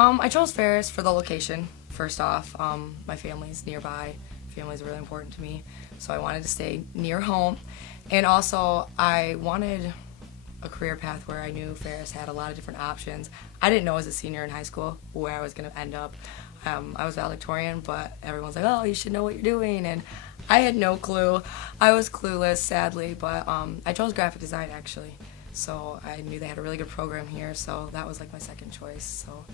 I chose Ferris for the location, first off. My family's nearby. Family's really important to me, so I wanted to stay near home. And also, I wanted a career path where I knew Ferris had a lot of different options. I didn't know as a senior in high school where I was going to end up. I was valedictorian, but everyone's like, oh, you should know what you're doing, and I had no clue. I was clueless, sadly, but I chose graphic design, actually. So I knew they had a really good program here, so that was like my second choice. So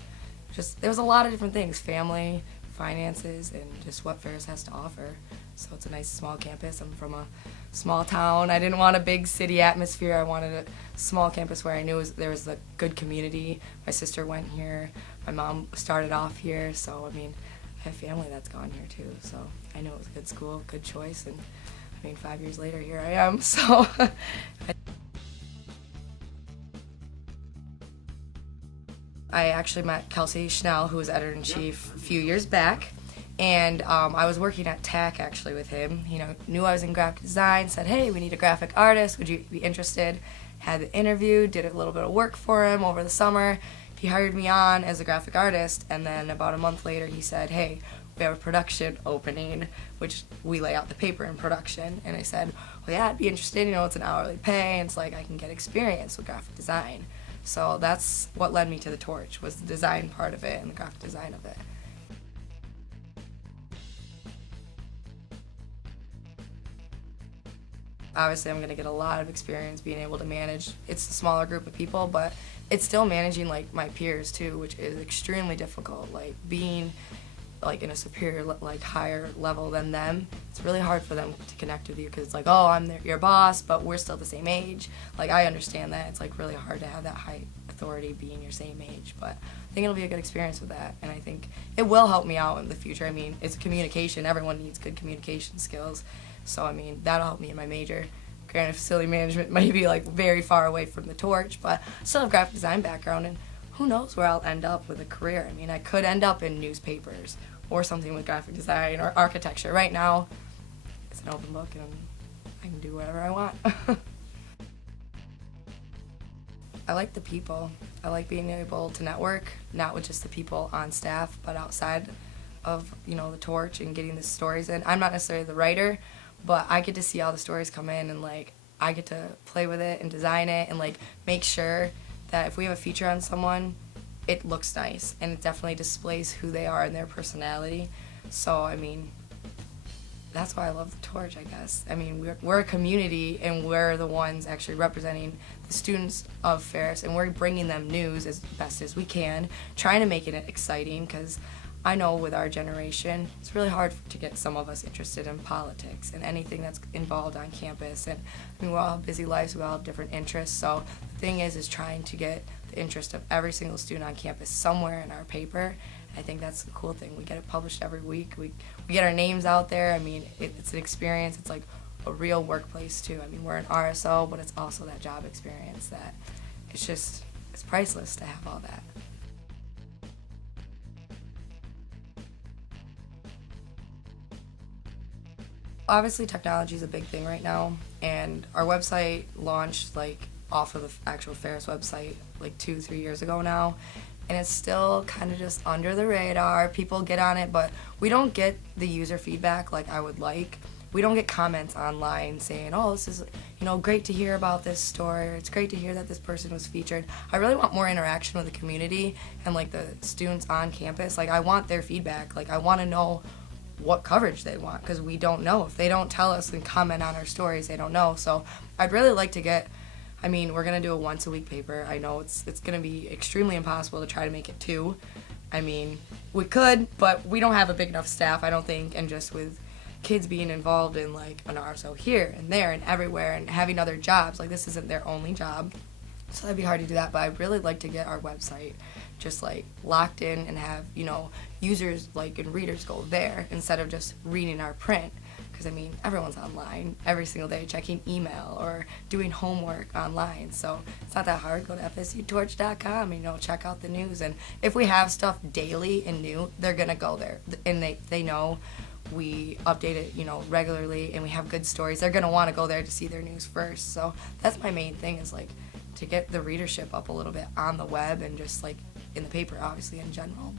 there was a lot of different things, family, finances, and just what Ferris has to offer. So it's a nice small campus. I'm from a small town. I didn't want a big city atmosphere. I wanted a small campus where I knew there was a good community. My sister went here. My mom started off here. So, I mean, I have family that's gone here too. So I knew it was a good school, good choice. And I mean, 5 years later, here I am. So I actually met Kelsey Schnell, who was editor-in-chief a few years back, and I was working at TAC actually with him. He knew I was in graphic design, said, hey, we need a graphic artist, would you be interested? Had the interview, did a little bit of work for him over the summer. He hired me on as a graphic artist, and then about a month later he said, hey, we have a production opening, which we lay out the paper in production. And I said, well, yeah, I'd be interested. It's an hourly pay, and it's like I can get experience with graphic design. So that's what led me to the Torch, was the design part of it and the graphic design of it. Obviously, I'm going to get a lot of experience being able to manage. It's a smaller group of people, but it's still managing like my peers too, which is extremely difficult. Like being like in a superior, like higher level than them, it's really hard for them to connect with you because it's like, oh, I'm your boss, but we're still the same age. Like I understand that. It's like really hard to have that high authority being your same age, but I think it'll be a good experience with that, and I think it will help me out in the future. I mean, it's communication. Everyone needs good communication skills, so I mean, that'll help me in my major. Granted, facility management might be like very far away from the Torch, but I still have graphic design background, and who knows where I'll end up with a career. I mean, I could end up in newspapers or something with graphic design or architecture. Right now, it's an open book and I can do whatever I want. I like the people. I like being able to network, not with just the people on staff, but outside of, the Torch and getting the stories in. I'm not necessarily the writer, but I get to see all the stories come in, and like I get to play with it and design it and like make sure that if we have a feature on someone, it looks nice and it definitely displays who they are and their personality. So I mean, that's why I love the Torch, I guess. I mean, we're a community, and we're the ones actually representing the students of Ferris, and we're bringing them news as best as we can, trying to make it exciting, because I know with our generation, it's really hard to get some of us interested in politics and anything that's involved on campus. And I mean, we all have busy lives, we all have different interests, so the thing is trying to get the interest of every single student on campus somewhere in our paper. I think that's the cool thing. We get it published every week. We get our names out there. I mean, it's an experience. It's like a real workplace too. I mean, we're an RSO, but it's also that job experience that it's priceless to have all that. Obviously, technology is a big thing right now, and our website launched like off of the actual Ferris website like 2-3 years ago now, and it's still kind of just under the radar. People get on it, but we don't get the user feedback like I would like. We don't get comments online saying, oh, this is, great to hear about this story, or it's great to hear that this person was featured. I really want more interaction with the community and like the students on campus. Like I want their feedback. Like I want to know what coverage they want, because we don't know. If they don't tell us and comment on our stories, they don't know. So I'd really like to get, I mean, we're going to do a once-a-week paper. I know it's going to be extremely impossible to try to make it 2. I mean, we could, but we don't have a big enough staff, I don't think, and just with kids being involved in like an RSO here and there and everywhere and having other jobs, like this isn't their only job. So that'd be hard to do that, but I'd really like to get our website just like locked in and have, users like and readers go there instead of just reading our print. Because I mean, everyone's online every single day checking email or doing homework online. So it's not that hard. Go to fsutorch.com and check out the news. And if we have stuff daily and new, they're gonna go there. And they know we update it, regularly, and we have good stories. They're gonna want to go there to see their news first. So that's my main thing, is like to get the readership up a little bit on the web and just like in the paper, obviously, in general.